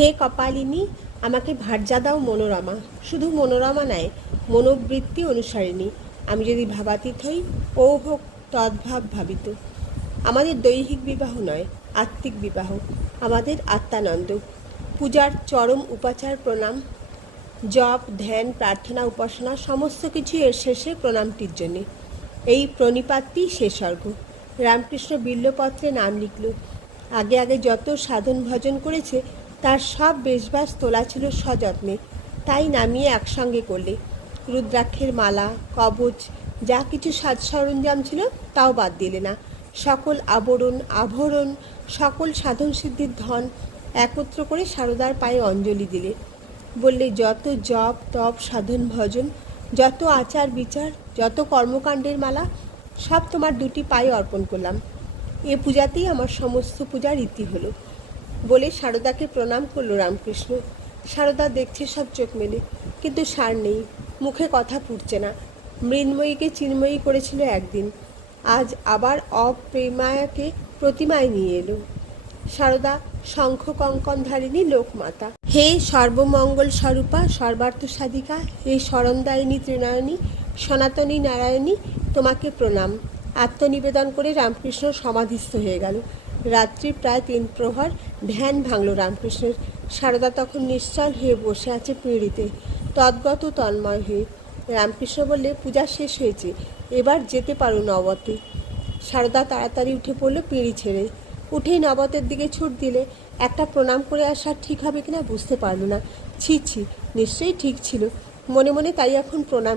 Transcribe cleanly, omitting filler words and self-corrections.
হে কপালিনী, আমাকে ভার্যা দাও মনোরমা, শুধু মনোরমা নয়, মনোবৃত্তি অনুসারিণী। আমি যদি ভাবাতীত হই, ও হোক তদ্ভাব ভাবিত। আমাদের দৈহিক বিবাহ নয়, আত্মিক বিবাহ, আমাদের আত্মানন্দ। পূজার চরম উপাচার প্রণাম, জপ, ধ্যান, প্রার্থনা, উপাসনা সমস্ত কিছু এর শেষে প্রণামটির জন্যে। এই প্রণিপাতটি শেষর্ঘ। রামকৃষ্ণ বিল্বপত্রে নাম লিখল। আগে আগে যত সাধন ভজন করেছে তার সব বেশবাস তোলা ছিল সযত্নে, তাই নামিয়ে একসঙ্গে করলে। রুদ্রাক্ষের মালা, কবচ, যা কিছু সাজ সরঞ্জাম ছিল তাও বাদ দিলে না। সকল আভরণ, সকল সাধন সিদ্ধির ধন একত্র করে সারদার পায়ে অঞ্জলি দিলে। বললে, যত জপ তপ সাধন ভজন, যত আচার বিচার, যত কর্মকাণ্ডের মালা, সব তোমার দুটি পায়ে অর্পণ করলাম। এ পূজাতেই আমার সমস্ত পূজার রীতি হলো। বলে সারদাকে প্রণাম করল রামকৃষ্ণ। সারদা দেখছে সব চোখ মেলে, কিন্তু সার নেই, মুখে কথা ফুটছে না। মৃন্ময়ীকে চিন্ময়ী করেছিল একদিন, আজ আবার অপ্রেমায়াকে প্রতিমায় নিয়ে এলো। সারদা শঙ্খ কঙ্কণধারিণী লোকমাতা। হে সর্বমঙ্গল স্বরূপা, সর্বার্থ সাধিকা, হে শরণদায়িনী ত্রিনয়নী, সনাতনী নারায়ণী, তোমাকে প্রণাম। আত্মনিবেদন করে রামকৃষ্ণ সমাধিস্থ হয়ে গেল। রাত্রি প্রায় 3 প্রহর। ধ্যান ভাঙল রামকৃষ্ণের। সারদা তখন নিশ্চল হয়ে বসে আছে পিঁড়িতে, তদ্গত তন্ময় হয়ে। রামকৃষ্ণ বললে, পূজা শেষ হয়েছে, এবার যেতে পারো নবতে। সারদা তাড়াতাড়ি উঠে পড়ল পিঁড়ি ছেড়ে। উঠেই নবতের দিকে ছুট দিলে। একটা প্রণাম করে আসা ঠিক হবে কিনা বুঝতে পারল না। ছি ছি, নিশ্চয়ই ঠিক ছিল। মনে মনে তাই এখন প্রণাম